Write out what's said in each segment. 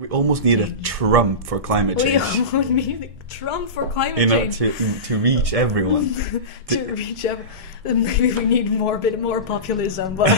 We almost need a Trump for climate change. We almost need a Trump for climate change. To reach everyone. Maybe we need a bit more populism, but...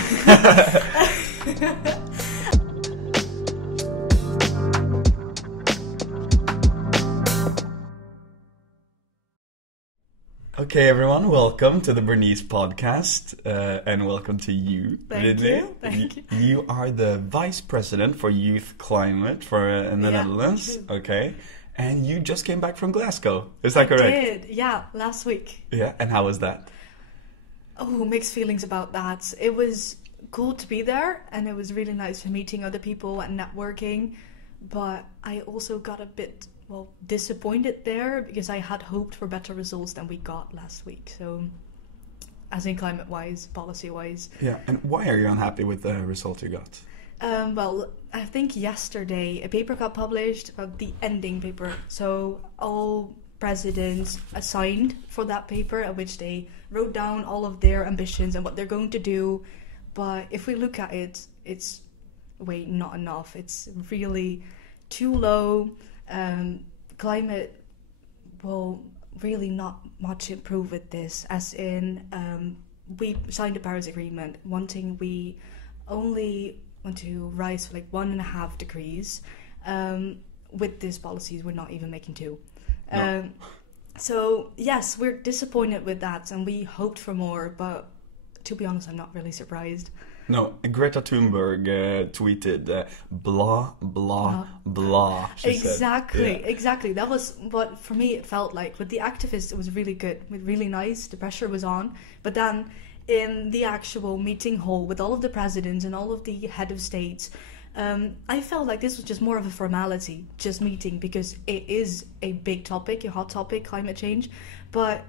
Okay, everyone, welcome to the Bernese podcast, and welcome to you, Winnie. Thank you. You are the Vice President for Youth Climate for the Netherlands, okay? And you just came back from Glasgow, is that correct? I did, yeah, last week. Yeah, and how was that? Oh, mixed feelings about that. It was cool to be there, and it was really nice for meeting other people and networking, but I also got a bit... disappointed there because I had hoped for better results than we got last week. So, as in climate-wise, policy-wise. Yeah, and why are you unhappy with the result you got? I think yesterday a paper got published about the ending paper. So all presidents assigned for that paper, at which they wrote down all of their ambitions and what they're going to do. But if we look at it, it's not enough. It's really too low. Climate will really not much improve with this, as in we signed the Paris Agreement we only want to rise for 1.5 degrees. With these policies we're not even making 2. No. So yes, we're disappointed with that and we hoped for more, but to be honest I'm not really surprised. No, Greta Thunberg tweeted, blah, blah, blah, she said. Exactly. That was what, for me, it felt like. With the activists, it was really good, really nice, the pressure was on. But then, in the actual meeting hall, with all of the presidents and all of the head of states, I felt like this was just more of a formality, just meeting, because it is a big topic, a hot topic, climate change. But,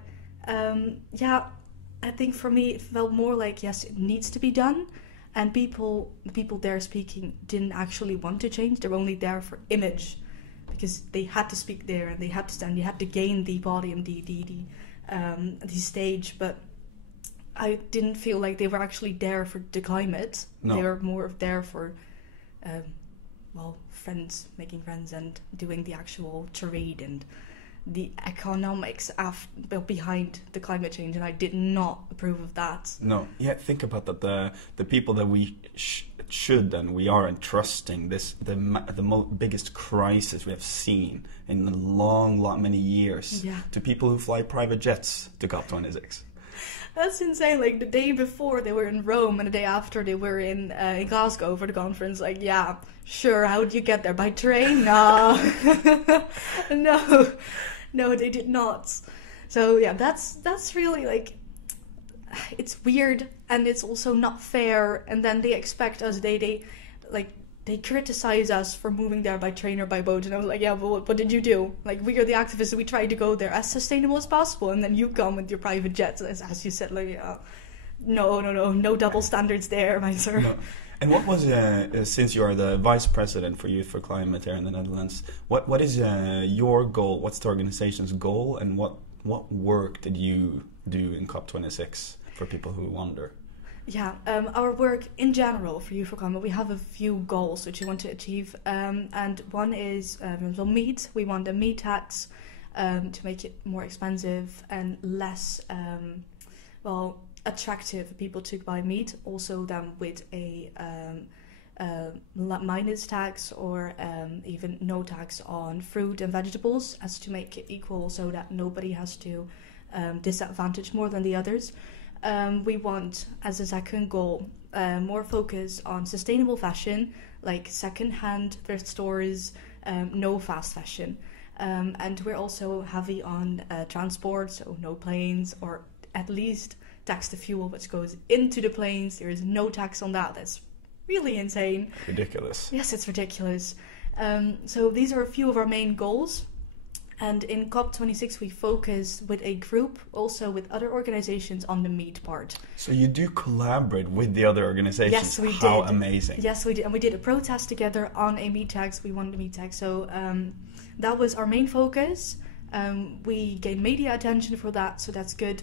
I think for me, it felt more like, yes, it needs to be done. And the people there speaking didn't actually want to change. They're only there for image, because they had to speak there and they had to stand. They had to gain the podium, the stage. But I didn't feel like they were actually there for the climate. No. They were more there for, friends, making friends and doing the actual trade and the economics behind the climate change, and I did not approve of that. No, yeah, think about that. The people that we should and we are entrusting the biggest crisis we have seen in many years to people who fly private jets to COP26. That's insane. Like the day before they were in Rome and the day after they were in Glasgow for the conference. Like, yeah, sure. How did you get there? By train? No. No, they did not. So yeah, that's really it's weird and it's also not fair. And then they expect us. They criticize us for moving there by train or by boat, and I was like, yeah, but what did you do? Like, we are the activists, we try to go there as sustainable as possible, and then you come with your private jets, as you said, no double standards there, my sir. No. And what was, since you are the Vice President for Youth for Climate here in the Netherlands, what is your goal? What's the organization's goal, and what work did you do in COP26 for people who wonder? Yeah, our work in general for Youth for Climate, we have a few goals which we want to achieve, and one is meat. We want a meat tax to make it more expensive and less attractive for people to buy meat. Also, then with a minus tax or even no tax on fruit and vegetables, as to make it equal, so that nobody has to disadvantage more than the others. We want, as a second goal, more focus on sustainable fashion, like second-hand thrift stores, no fast fashion. And we're also heavy on transport, so no planes, or at least tax the fuel which goes into the planes. There is no tax on that. That's really insane. Ridiculous. Yes, it's ridiculous. So these are a few of our main goals. And in COP26, we focus with a group, also with other organizations, on the meat part. So you do collaborate with the other organizations? Yes, we did. How amazing. Yes, we did. And we did a protest together on a meat tax. We won the meat tax. So that was our main focus. We gained media attention for that, so that's good.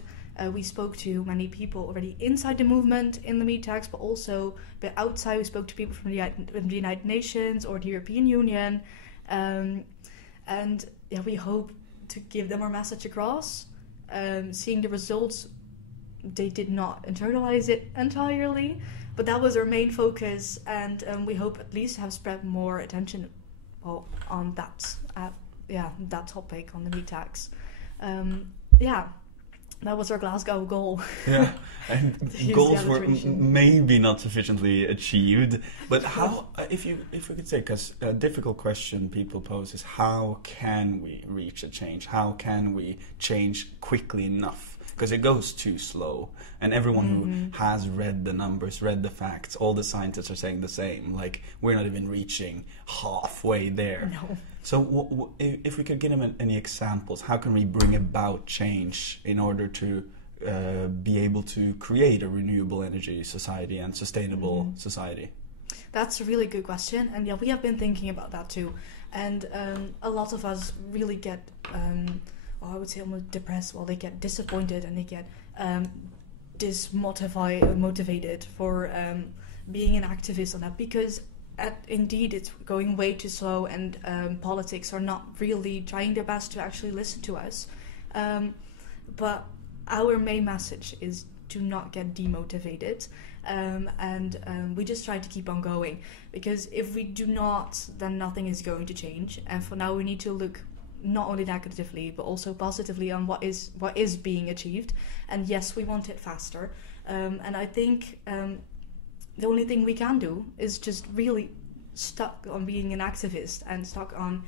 We spoke to many people already inside the movement in the meetups, but also but outside. We spoke to people from the United Nations or the European Union, and we hope to give them our message across. Seeing the results, they did not internalize it entirely, but that was our main focus, and we hope at least have spread more attention on that that topic on the meetups. That was our Glasgow goal. Yeah, and goals were maybe not sufficiently achieved. But how, if we could say, because a difficult question people pose is, how can we reach a change? How can we change quickly enough? Because it goes too slow, and everyone who has read the numbers, read the facts, all the scientists are saying the same. Like, we're not even reaching halfway there. No. So if we could give them any examples, how can we bring about change in order to be able to create a renewable energy society and sustainable society? That's a really good question, and we have been thinking about that too. And a lot of us really get, I would say almost depressed. Well, they get disappointed and they get motivated for being an activist on that, because indeed it's going way too slow, and politics are not really trying their best to actually listen to us. But our main message is to not get demotivated, and we just try to keep on going, because if we do not, then nothing is going to change. And for now, we need to look not only negatively but also positively on what is being achieved. And yes, we want it faster, and I think the only thing we can do is just really stuck on being an activist and stuck on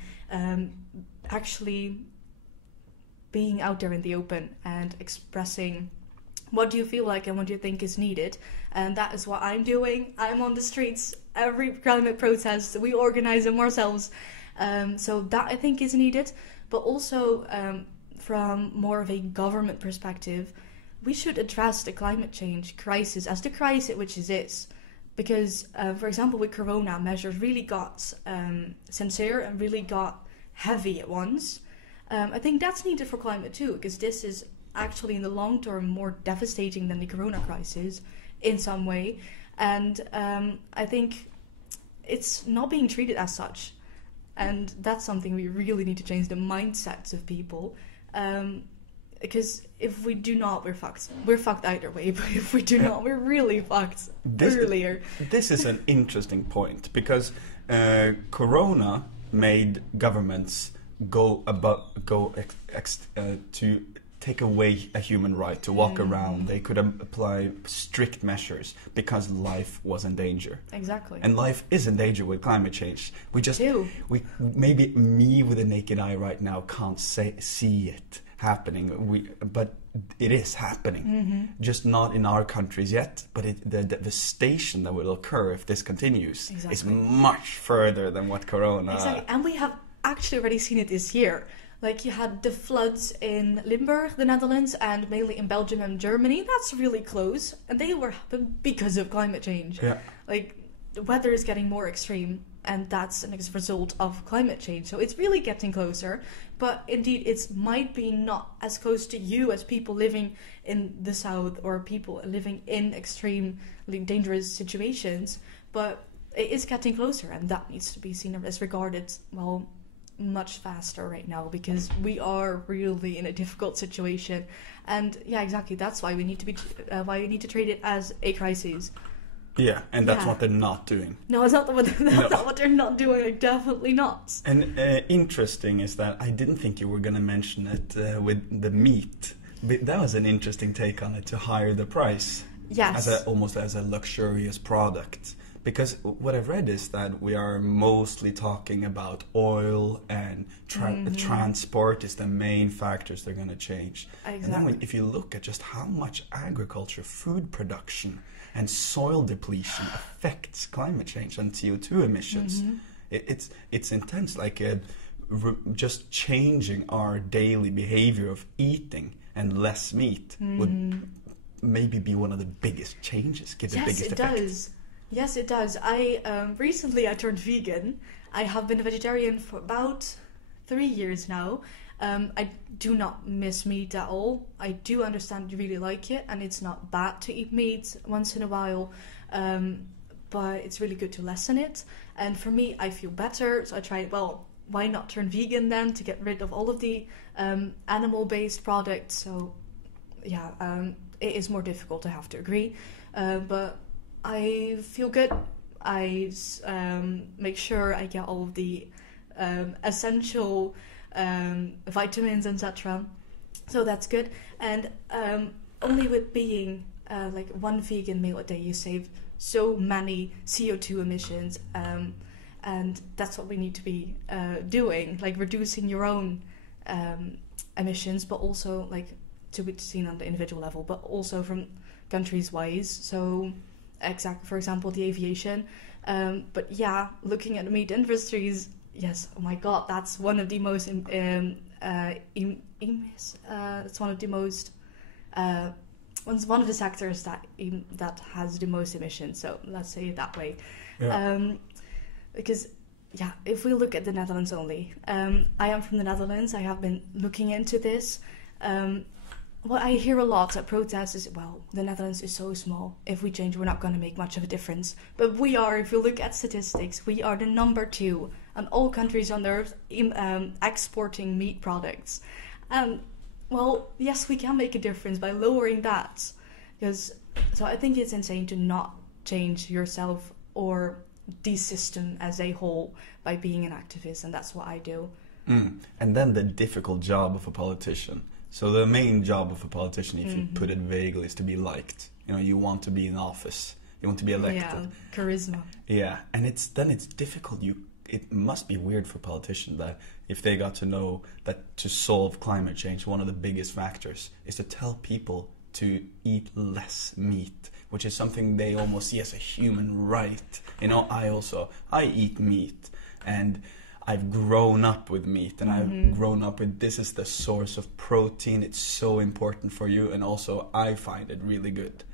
actually being out there in the open and expressing what do you feel like and what do you think is needed. And that is what I'm doing. I'm on the streets. Every climate protest, we organize them ourselves. So that, I think, is needed. But also from more of a government perspective, we should address the climate change crisis as the crisis which it is. Because, for example, with Corona, measures really got sincere and really got heavy at once. I think that's needed for climate too, because this is actually in the long term more devastating than the Corona crisis in some way. And I think it's not being treated as such. And that's something we really need to change, the mindsets of people. Because if we do not, we're fucked. We're fucked either way, but if we do not, we're really fucked earlier. This is an interesting point, because Corona made governments to take away a human right to walk around. They could apply strict measures because life was in danger. Exactly. And life is in danger with climate change. Maybe me with a naked eye right now can't see it happening. But it is happening. Just not in our countries yet. But the devastation that will occur if this continues is much further than what Corona. Exactly. And we have actually already seen it this year. Like, you had the floods in Limburg, the Netherlands, and mainly in Belgium and Germany. That's really close. And they were happened because of climate change. Yeah. Like, the weather is getting more extreme, and that's a result of climate change. So it's really getting closer. But indeed, it might be not as close to you as people living in the south or people living in extremely dangerous situations. But it is getting closer, and that needs to be seen as regarded, well, much faster right now, because we are really in a difficult situation. And that's why we need to treat it as a crisis. Yeah, and that's what they're not doing. No, it's not not what they're not doing. Like, definitely not. And interesting is that I didn't think you were going to mention it with the meat. But that was an interesting take on it, to higher the price. Yes. Almost as a luxurious product. Because what I've read is that we are mostly talking about oil, and transport is the main factors they're going to change. Exactly. And then if you look at just how much agriculture, food production, and soil depletion affects climate change and CO2 emissions, it's intense. Like just changing our daily behavior of eating and less meat would maybe be one of the biggest changes, give the biggest effect. Yes, it does. Recently I turned vegan. I have been a vegetarian for about 3 years now, I do not miss meat at all. I do understand you really like it, and it's not bad to eat meat once in a while, but it's really good to lessen it. And for me, I feel better, so I tried, well, why not turn vegan then, to get rid of all of the animal-based products? So yeah, it is more difficult, to have to agree, but I feel good. I make sure I get all of the essential vitamins, etc. So that's good. And only with being like one vegan meal a day, you save so many CO2 emissions, and that's what we need to be doing, like reducing your own emissions, but also like to be seen on the individual level, but also from countries wise. So for example, the aviation. But yeah, looking at the meat industries, yes, oh my god, that's one of the most it's one of the most one of the sectors that has the most emissions. So let's say it that way. Yeah. Because yeah, if we look at the Netherlands only, I am from the Netherlands. I have been looking into this. What I hear a lot at protests is, well, the Netherlands is so small. If we change, we're not going to make much of a difference. But we are, if you look at statistics, we are the number 2 on all countries on the earth exporting meat products. Well, yes, we can make a difference by lowering that. So I think it's insane to not change yourself or the system as a whole by being an activist, and that's what I do. And then the difficult job of a politician. So the main job of a politician, if you put it vaguely, is to be liked. You know, you want to be in office, you want to be elected. Yeah, charisma. Yeah, and it's difficult. It must be weird for politicians that if they got to know that to solve climate change, one of the biggest factors is to tell people to eat less meat, which is something they almost see as a human right. You know, I eat meat, and I've grown up with meat, and I've grown up with this is the source of protein. It's so important for you, and also I find it really good.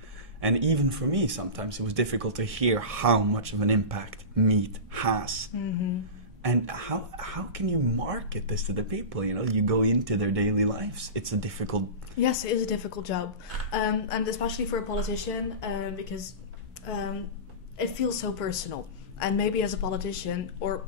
And even for me, sometimes it was difficult to hear how much of an impact meat has. And how can you market this to the people? You know, you go into their daily lives. It's a difficult... Yes, it is a difficult job. And especially for a politician, because it feels so personal. And maybe as a politician, or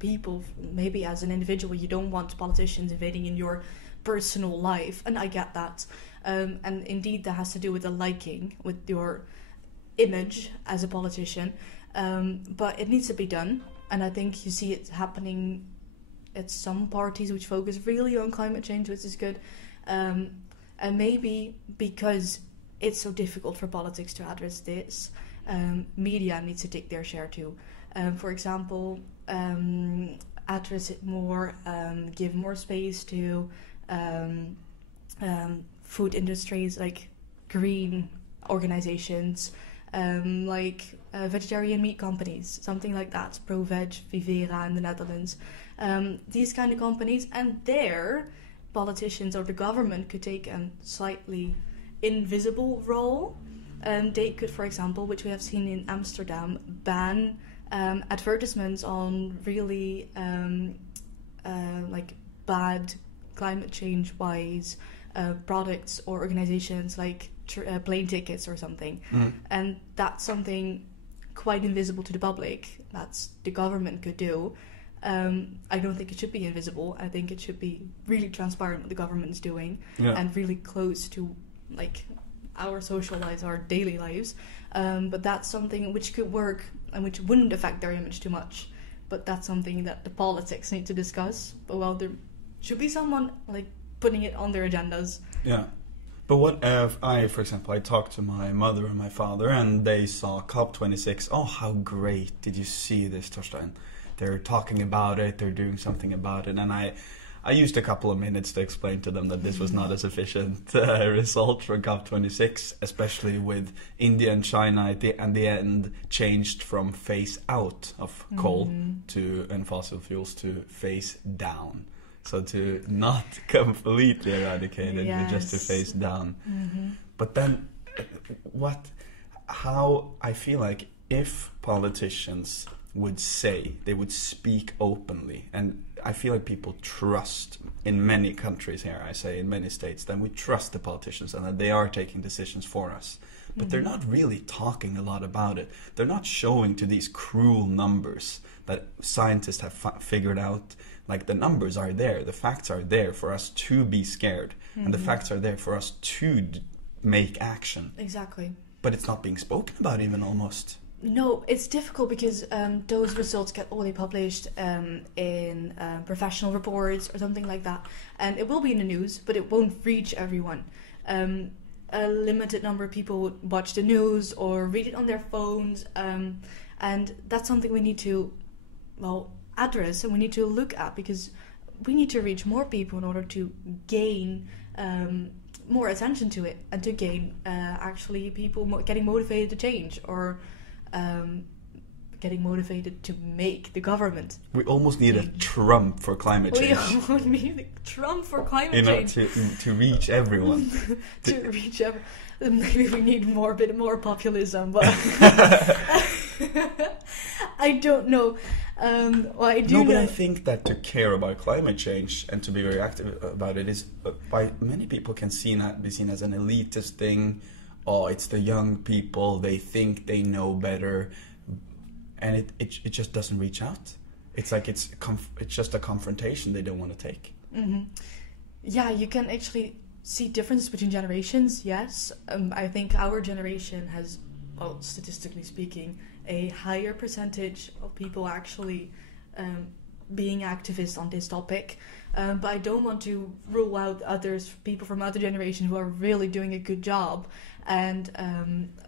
people, maybe as an individual, you don't want politicians invading in your personal life, and I get that. And indeed, that has to do with the liking, with your image as a politician. But it needs to be done, and I think you see it happening at some parties which focus really on climate change, which is good. And maybe because it's so difficult for politics to address this, media needs to take their share too. For example, address it more, give more space to food industries like green organizations, like vegetarian meat companies, something like that, Pro-Veg, Vivera in the Netherlands. These kind of companies, and their politicians or the government could take a slightly invisible role. They could, for example, which we have seen in Amsterdam, ban advertisements on really like bad climate change wise products or organizations, like plane tickets or something. And that's something quite invisible to the public that the government could do. I don't think it should be invisible. I think it should be really transparent what the government is doing, and really close to like our social lives, our daily lives. But that's something which could work and which wouldn't affect their image too much. But that's something that the politics need to discuss. But well, there should be someone like putting it on their agendas. Yeah. But what if for example, I talked to my mother and my father, and they saw COP26. Oh, how great. Did you see this, Torstein? They're talking about it, they're doing something about it. And I used a couple of minutes to explain to them that this was not a sufficient result for COP26, especially with India and China at the end changed from phase out of coal and fossil fuels to phase down. So to not completely eradicate it, but just to phase down. But then how I feel like if politicians would say, they would speak openly, and I feel like people trust in many countries here, I say, in many states, then we trust the politicians and that they are taking decisions for us. But they're not really talking a lot about it. They're not showing to these cruel numbers that scientists have figured out. Like, the numbers are there, the facts are there for us to be scared, and the facts are there for us to make action. Exactly. But it's not being spoken about even, almost. No, it's difficult because those results get only published in professional reports or something like that. And it will be in the news, but it won't reach everyone. A limited number of people would watch the news or read it on their phones. And that's something we need to, address, and we need to look at, because we need to reach more people in order to gain more attention to it, and to gain actually people getting motivated to change, or getting motivated to make the government. We almost need a Trump for climate change. We almost need a Trump for climate change. To reach everyone. To reach everyone. Maybe we need a bit more populism, but I don't know. But I think that to care about climate change and to be very active about it is, by many people, can be seen as an elitist thing. Oh, it's the young people, they think they know better, and it just doesn't reach out. It's like it's just a confrontation they don't want to take. Mm-hmm. Yeah, you can actually see differences between generations, yes. I think our generation has, statistically speaking, a higher percentage of people actually being activists on this topic. But I don't want to rule out people from other generations who are really doing a good job and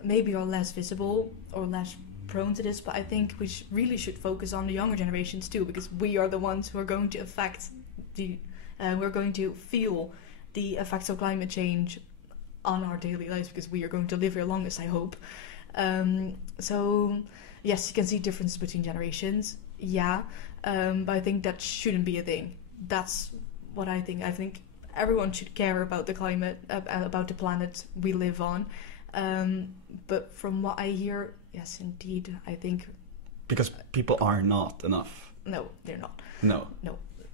maybe are less visible or less prone to this. But I think we really should focus on the younger generations too, because we are the ones who are going to we're going to feel the effects of climate change on our daily lives, because we are going to live here longest, I hope. So yes, you can see differences between generations, but I think that shouldn't be a thing. That's what I think. I think everyone should care about the climate, about the planet we live on. But from what I hear, yes, indeed, I think... Because people are not enough. No, they're not. No.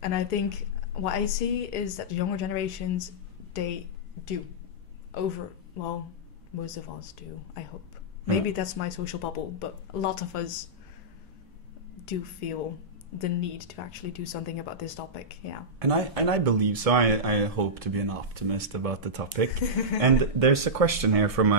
And I think what I see is that the younger generations, they do. Most of us do, I hope. Maybe that's my social bubble, but a lot of us do feel the need to actually do something about this topic. Yeah. And I believe so. I hope to be an optimist about the topic. And there's a question here from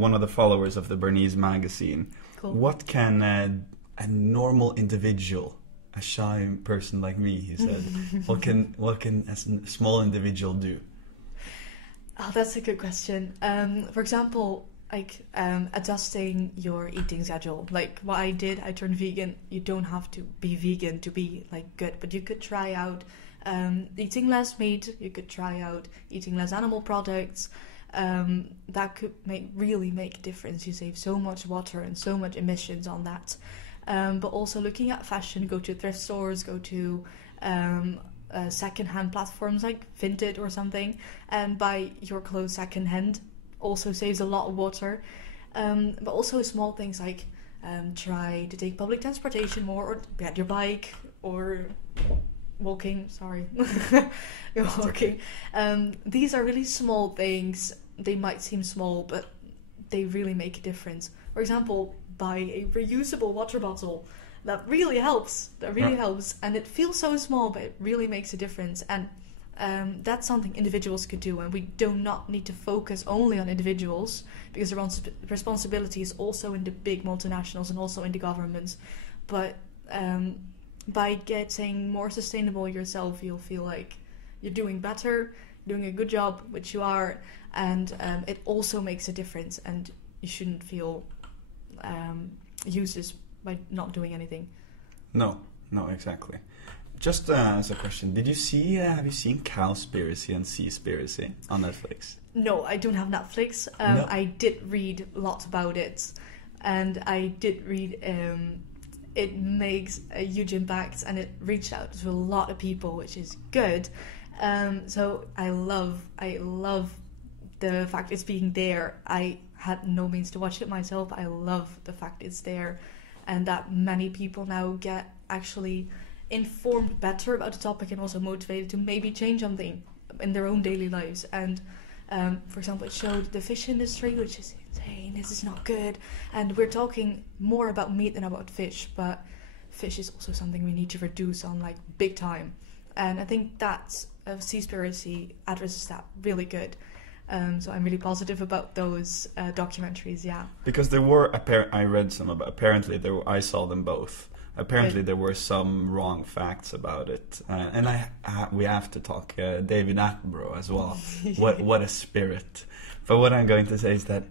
one of the followers of the Bernese magazine. Cool. What can a normal individual, a shy person like me, he said, what can a small individual do? Oh, that's a good question. For example, adjusting your eating schedule. Like what I did, I turned vegan. You don't have to be vegan to be good, but you could try out eating less meat. You could try out eating less animal products. That could really make a difference. You save so much water and so much emissions on that. But also looking at fashion, go to thrift stores, go to second-hand platforms like Vinted or something, and buy your clothes second-hand. Also saves a lot of water. But also small things like try to take public transportation more, or get your bike, or walking. Sorry, you're walking. These are really small things. They might seem small, but they really make a difference. For example, buy a reusable water bottle. That really helps. And it feels so small, but it really makes a difference. And that's something individuals could do, and we do not need to focus only on individuals, because the responsibility is also in the big multinationals and also in the governments. But by getting more sustainable yourself, you'll feel like you're doing better, doing a good job, which you are, and it also makes a difference, and you shouldn't feel useless by not doing anything. No, exactly. Just as a question, have you seen Cowspiracy and Seaspiracy on Netflix? No, I don't have Netflix. No. I did read a lot about it, and I did read it makes a huge impact, and it reached out to a lot of people, which is good. So I love the fact it's being there. I had no means to watch it myself. I love the fact it's there, and that many people now get actually informed better about the topic and also motivated to maybe change something in their own daily lives. And for example, it showed the fish industry, which is insane, this is not good, and we're talking more about meat than about fish, but fish is also something we need to reduce on like big time. And I think that's Seaspiracy addresses that really good. So I'm really positive about those documentaries, yeah. Because there were, I read some about, apparently I saw them both. Apparently there were some wrong facts about it. And we have to talk David Attenborough as well. What a spirit. But what I'm going to say is that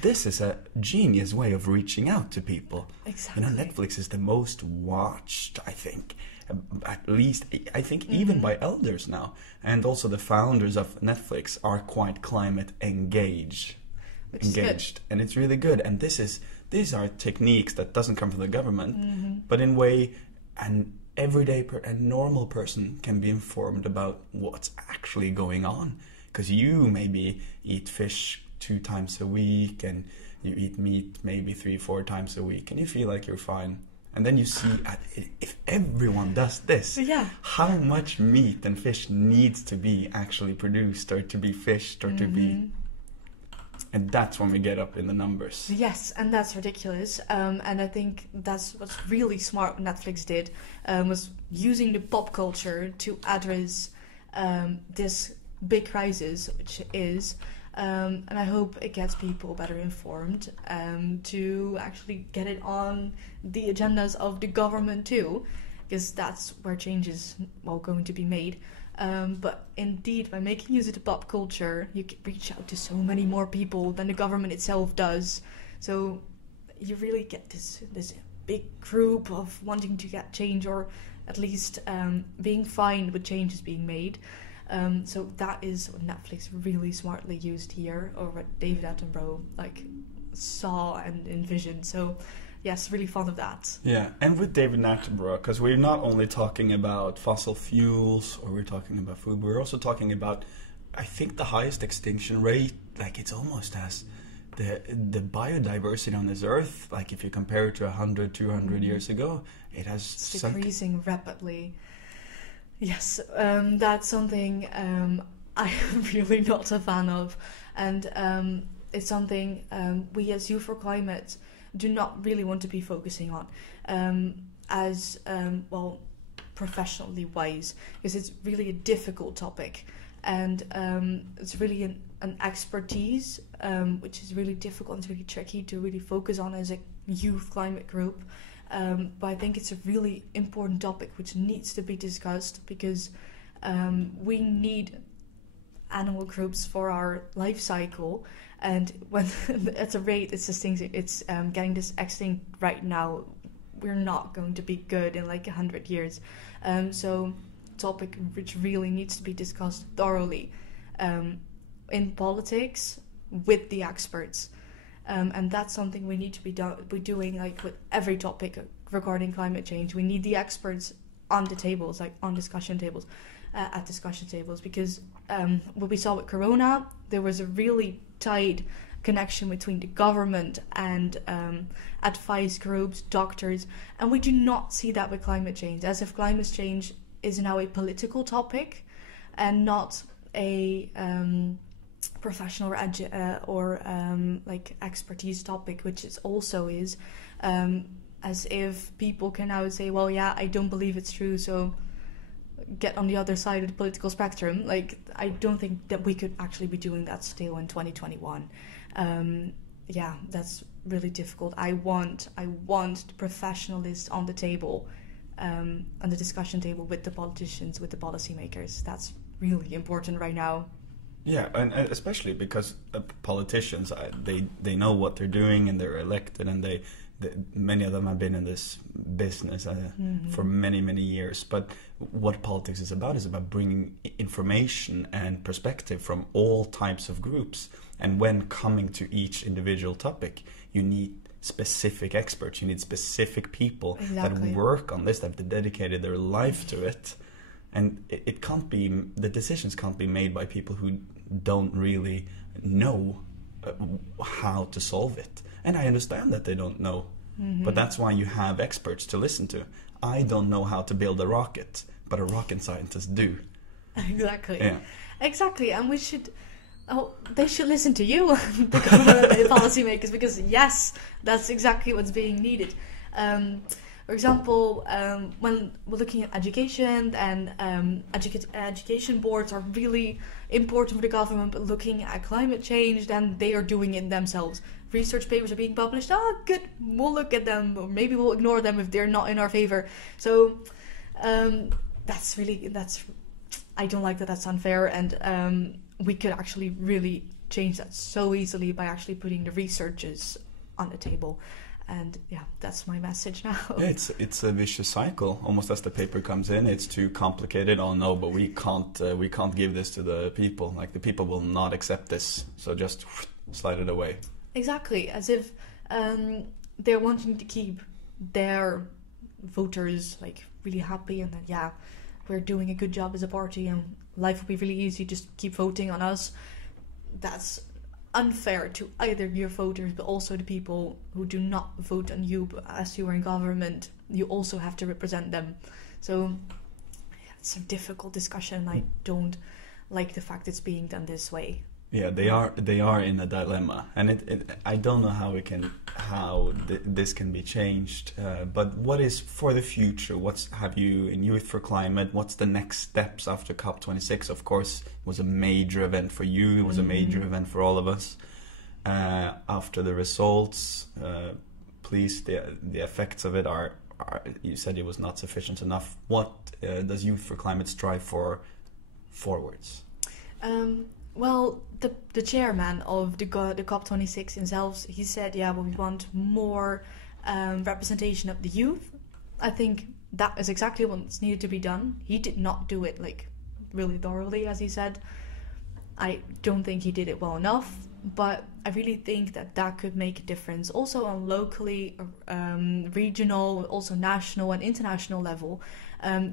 this is a genius way of reaching out to people. Exactly. You know, Netflix is the most watched, I think. At least, I think, even by elders now. And also the founders of Netflix are quite climate engaged. And it's really good. And these are techniques that doesn't come from the government, but in way an everyday a normal person can be informed about what's actually going on. Because you maybe eat fish 2 times a week and you eat meat maybe 3-4 times a week and you feel like you're fine. And then you see if everyone does this, how much meat and fish needs to be actually produced or to be fished or to be... And that's when we get up in the numbers. Yes, and that's ridiculous. And I think that's what's really smart what Netflix did, was using the pop culture to address this big crisis, which is... and I hope it gets people better informed to actually get it on the agendas of the government too, because that's where change is going to be made. But indeed, by making use of the pop culture, you can reach out to so many more people than the government itself does. So you really get this big group of wanting to get change, or at least being fine with changes being made. So that is what Netflix really smartly used here, or what David Attenborough saw and envisioned. So yes, really fond of that. Yeah, and with David Attenborough, because we're not only talking about fossil fuels or we're talking about food, we're also talking about, I think, the highest extinction rate. Like, it's almost as the biodiversity on this earth, like if you compare it to 100, 200 years ago, it has it's decreasing rapidly. Yes, that's something I'm really not a fan of, and it's something we as Youth for Climate do not really want to be focusing on as professionally wise, because it's really a difficult topic, and it's really an expertise which is really difficult and it's really tricky to really focus on as a youth climate group. But I think it's a really important topic which needs to be discussed, because we need animal groups for our life cycle, and when at the rate it's getting this extinct right now, we're not going to be good in like 100 years. So topic which really needs to be discussed thoroughly in politics with the experts. And that's something we need to be doing, like with every topic regarding climate change. We need the experts on the tables, like on discussion tables, at discussion tables, because what we saw with Corona, there was a really tight connection between the government and advice groups, doctors, and we do not see that with climate change, as if climate change is now a political topic and not a professional or expertise topic, which is also is, as if people can now say, well, yeah, I don't believe it's true, so get on the other side of the political spectrum. Like, I don't think that we could actually be doing that still in 2021. Yeah, that's really difficult. I want the professionalists on the table, on the discussion table with the politicians, with the policymakers. That's really important right now. Yeah, and especially because politicians, they know what they're doing, and they're elected, and many of them have been in this business for many, many years. But what politics is about bringing information and perspective from all types of groups. And when coming to each individual topic, you need specific experts, you need specific people that work on this, that have dedicated their life to it. And it can't be, the decisions can't be made by people who don't really know how to solve it. And I understand that they don't know, but that's why you have experts to listen to. I don't know how to build a rocket, but a rocket scientist do. Exactly. Yeah. Exactly, and they should listen to you, the policymakers, because yes, that's exactly what's being needed. For example, when we're looking at education, and education boards are really important for the government, but looking at climate change, then they are doing it themselves. Research papers are being published, good, we'll look at them, or maybe we'll ignore them if they're not in our favor. So that's I don't like that, that's unfair, and we could actually really change that so easily by actually putting the researchers on the table. And yeah, that's my message now. Yeah, it's a vicious cycle. Almost as the paper comes in, it's too complicated. Oh no, but we can't give this to the people. Like, the people will not accept this, so just slide it away. Exactly, as if they're wanting to keep their voters like really happy, and that we're doing a good job as a party, and life will be really easy. Just keep voting on us. That's unfair to either your voters, but also the people who do not vote on you. But as you are in government, you also have to represent them. So it's a difficult discussion. I don't like the fact it's being done this way. Yeah, they are in a dilemma, and I don't know how this can be changed. But what is for the future? Have you in Youth for Climate? What's the next steps after COP26? Of course, it was a major event for you. It was a major event for all of us. After the results, please, the effects of it are. You said it was not sufficient enough. What does Youth for Climate strive for forwards? Well, the chairman of the COP26 himself, he said, we want more representation of the youth. I think that is exactly what's needed to be done. He did not do it really thoroughly, as he said. I don't think he did it well enough, but I really think that could make a difference. Also on locally, regional, also national and international level,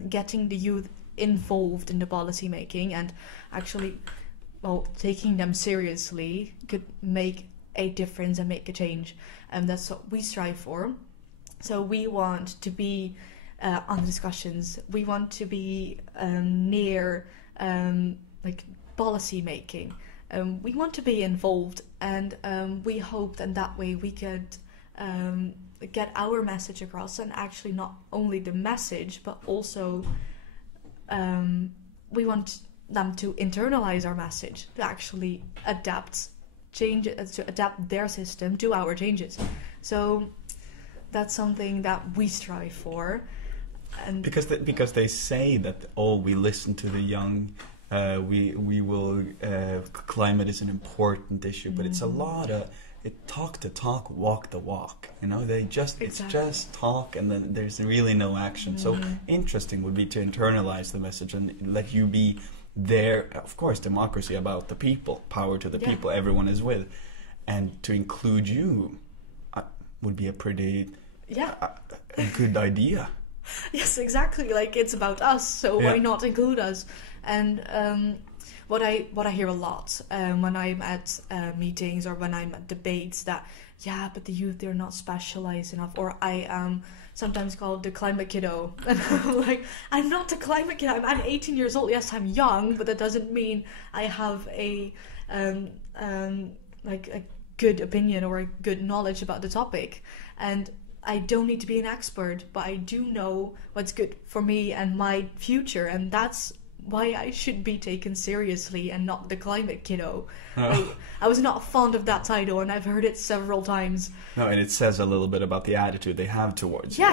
getting the youth involved in the policy making and actually taking them seriously could make a difference and make a change. And that's what we strive for. So we want to be on the discussions. We want to be near policy making. We want to be involved, and we hope that way we could get our message across, and actually not only the message, but also we want them to internalize our message, to actually adapt their system to our changes. So that's something that we strive for. And because they say that we listen to the young, we will climate is an important issue, but it's a lot of talk the talk, walk the walk. They just it's just talk, and then there's really no action. So interesting would be to internalize the message and let you be there. Of course, democracy about the people, power to the people everyone is with, and to include you would be a pretty a good idea. Yes, exactly. It's about us, so why not include us? And what I hear a lot when I'm at meetings or when I'm at debates, that but the youth, they're not specialized enough, or I am sometimes called the climate kiddo. And I'm not a climate kiddo. I'm 18 years old. Yes, I'm young, but that doesn't mean I have a good opinion or a good knowledge about the topic. And I don't need to be an expert, but I do know what's good for me and my future, and that's why I should be taken seriously and not the climate kiddo. I was not fond of that title, and I've heard it several times. No, and it says a little bit about the attitude they have towards you.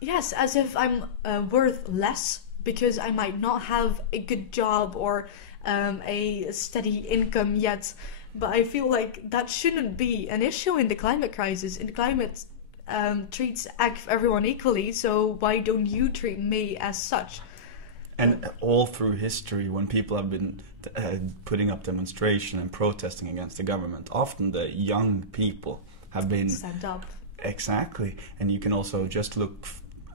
Yes, as if I'm worth less because I might not have a good job or a steady income yet. But I feel like that shouldn't be an issue in the climate crisis. In the climate treats everyone equally, so why don't you treat me as such? And all through history, when people have been putting up demonstration and protesting against the government, often the young people have been stand up. Exactly, and you can also just look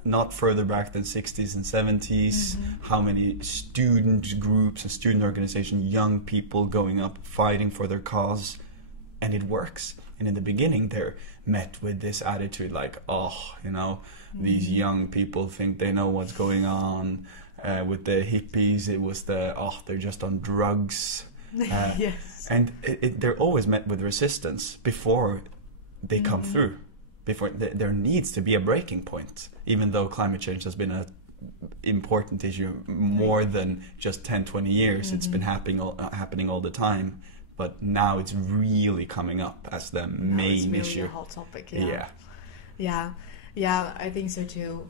not further back than 60s and 70s, how many student groups and student organizations, young people going up fighting for their cause, and it works. And in the beginning, they're met with this attitude like, these young people think they know what's going on. With the hippies, it was they're just on drugs. Yes. And they're always met with resistance before they come through. Before there needs to be a breaking point, even though climate change has been an important issue more than just 10, 20 years. It's been happening all the time. But now it's really coming up as the main it's issue. Really a hot topic. Yeah. I think so too.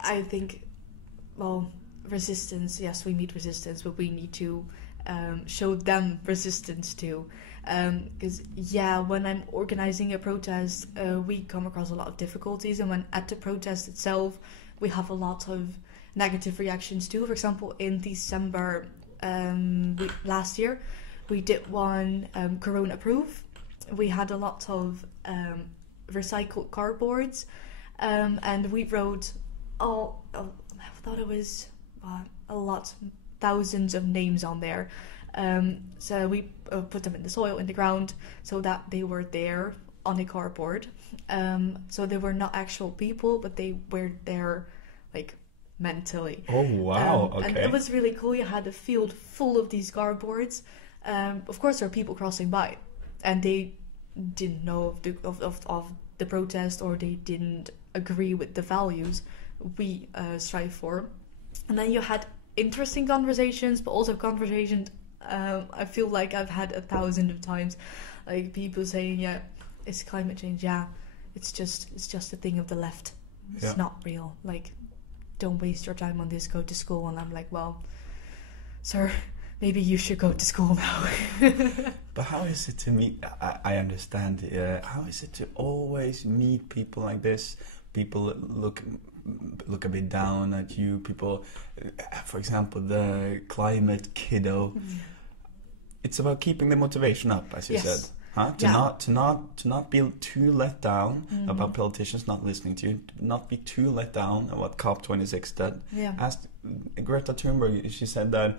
I think, resistance. Yes, we meet resistance, but we need to show them resistance too. Because when I'm organizing a protest, we come across a lot of difficulties, and when at the protest itself, we have a lot of negative reactions too. For example, in December. Last year we did one Corona proof. We had a lot of recycled cardboards, and we wrote I thought it was thousands of names on there. So we put them in the soil, in the ground, so that they were there on a cardboard. So they were not actual people, but they were there like mentally. Oh wow! Okay. And it was really cool. You had a field full of these cardboards. Of course, there were people crossing by, and they didn't know of the protest, or they didn't agree with the values we strive for. And then you had interesting conversations, but also conversations I feel like I've had 1,000 of times, like people saying, "Yeah, it's climate change. Yeah, it's just a thing of the left. It's not real. Like, don't waste your time on this, go to school." And I'm like, well, sir, maybe you should go to school now. But how is it to meet, I understand, how is it to always meet people like this? People look a bit down at you. People, for example, the climate kiddo. It's about keeping the motivation up, as you said. To not be too let down about politicians not listening to you, not be too let down about COP26 did. As Greta Thunberg, she said that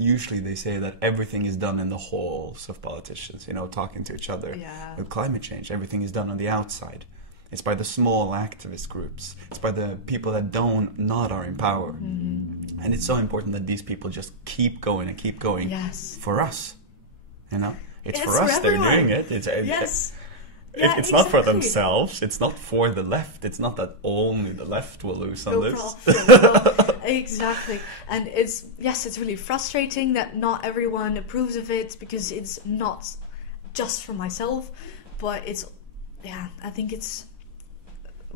usually they say that everything is done in the halls of politicians, talking to each other. With climate change, everything is done on the outside. It's by the small activist groups. It's by the people that not are in power. And it's so important that these people just keep going and keep going for us, It's for us they're doing it. It's not for themselves. It's not for the left. It's not that only the left will lose on this. Exactly. And it's really frustrating that not everyone approves of it, because it's not just for myself, but I think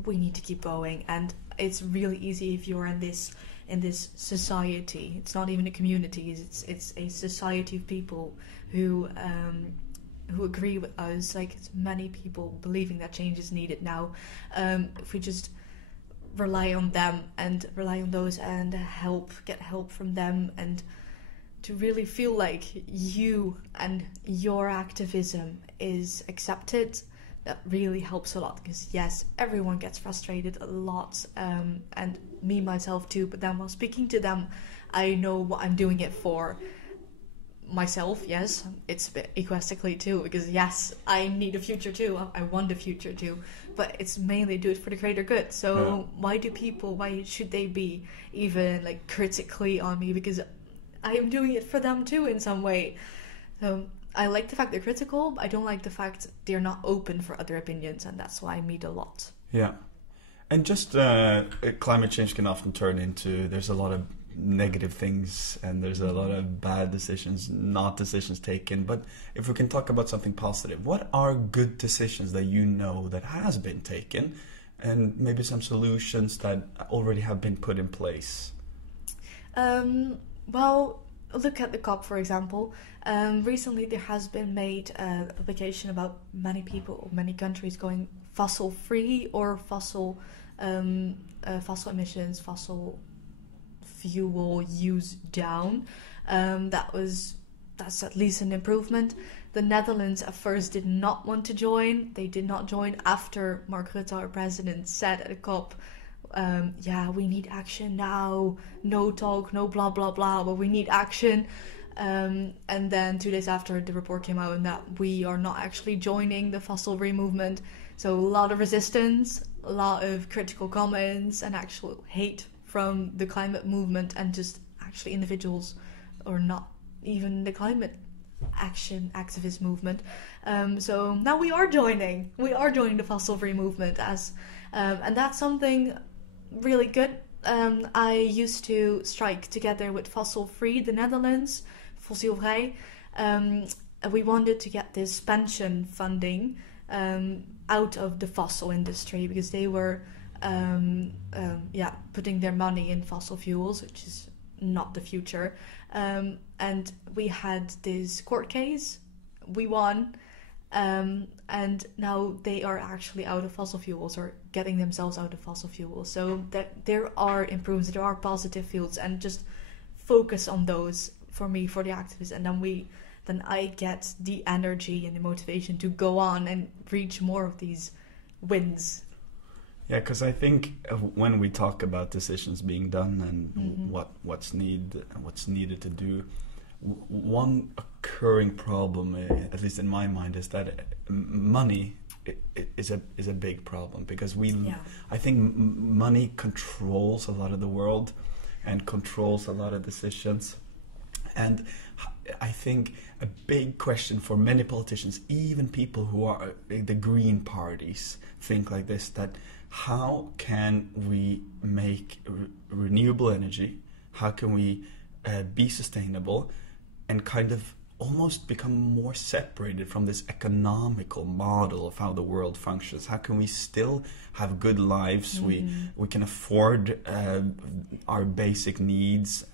we need to keep going. And it's really easy if you're in this society. It's not even a community. It's a society of people who agree with us. Like, it's many people believing that change is needed now. If we just rely on them and rely on those and get help from them, and to really feel like you and your activism is accepted, that really helps a lot. Because yes, everyone gets frustrated a lot, and me myself too, but then while speaking to them, I know what I'm doing it for. Myself, yes, it's egoistically too, because yes, I need a future too, I want a future too, but it's mainly do it for the greater good. So why should they be even like critically on me, because I am doing it for them too in some way. So I like the fact they're critical, but I don't like the fact they're not open for other opinions, and that's why I meet a lot. And just climate change can often turn into, there's a lot of negative things, and there's a lot of bad decisions, not decisions taken. But if we can talk about something positive, what are good decisions that that has been taken, and maybe some solutions that already have been put in place? Well, look at the COP, for example. Recently there has been made a publication about many people, many countries going fossil free, or fossil emissions, fossil fuel use down. That's at least an improvement. The Netherlands at first did not want to join. They did not join after Mark Rutte, our president, said at a COP, we need action now. No talk, no blah blah blah, but we need action. And then 2 days after, the report came out and that we are not actually joining the fossil-free movement. So a lot of resistance, a lot of critical comments, and actual hate from the climate movement and just actually individuals, or not even the climate action activist movement. So now we are joining the fossil-free movement and that's something really good. I used to strike together with Fossil Free, the Netherlands, Fossielvrij. We wanted to get this pension funding out of the fossil industry because they were putting their money in fossil fuels, which is not the future. And we had this court case. We won. And now they are actually out of fossil fuels, or getting themselves out of fossil fuels. So there are improvements, there are positive fields, and just focus on those for me, for the activists, and then I get the energy and the motivation to go on and reach more of these wins. Yeah, because I think when we talk about decisions being done and what's needed to do, one occurring problem, at least in my mind, is that money is a big problem, because I think money controls a lot of the world and controls a lot of decisions. And I think a big question for many politicians, even people who are the green parties, think like this, that how can we make renewable energy, how can we be sustainable, and kind of almost become more separated from this economical model of how the world functions. How can we still have good lives? We can afford our basic needs,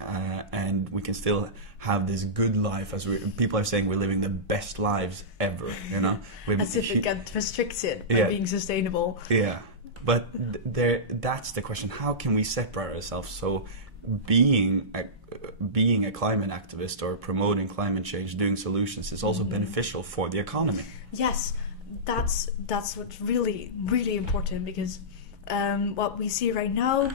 and we can still have this good life. As people are saying, we're living the best lives ever. You know, as if it got restricted by being sustainable. Yeah, but that's the question: how can we separate ourselves? So being a climate activist or promoting climate change, doing solutions, is also beneficial for the economy. Yes, that's what's really, really important, because what we see right now,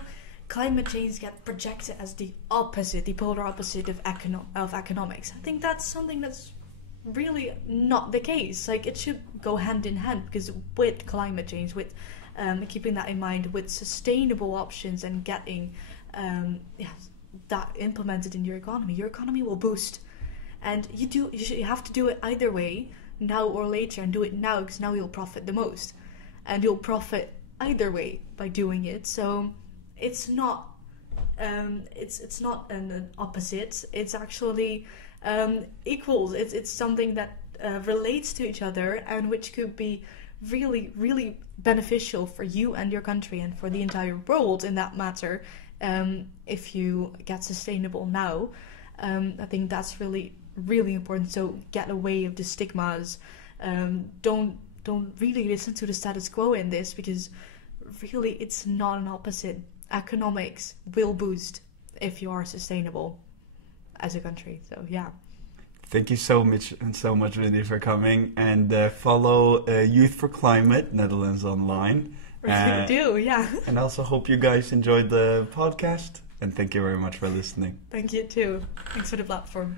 climate change gets projected as the opposite, the polar opposite of economics. I think that's something that's really not the case. Like, it should go hand in hand, because with climate change, with keeping that in mind, with sustainable options and getting that implemented in your economy will boost. And you have to do it either way, now or later, and do it now, because now you'll profit the most, and you'll profit either way by doing it. So it's not it's not an opposite, it's actually equals. It's something that relates to each other, and which could be really, really beneficial for you and your country, and for the entire world in that matter. If you get sustainable now, I think that's really, really important. So get away of the stigmas. Don't really listen to the status quo in this, because really it's not an opposite. Economics will boost if you are sustainable as a country. So yeah. Thank you so much, Winnie, for coming, and follow Youth for Climate Netherlands online. Really do, yeah. And also hope you guys enjoyed the podcast, and thank you very much for listening. Thank you too. Thanks for the platform.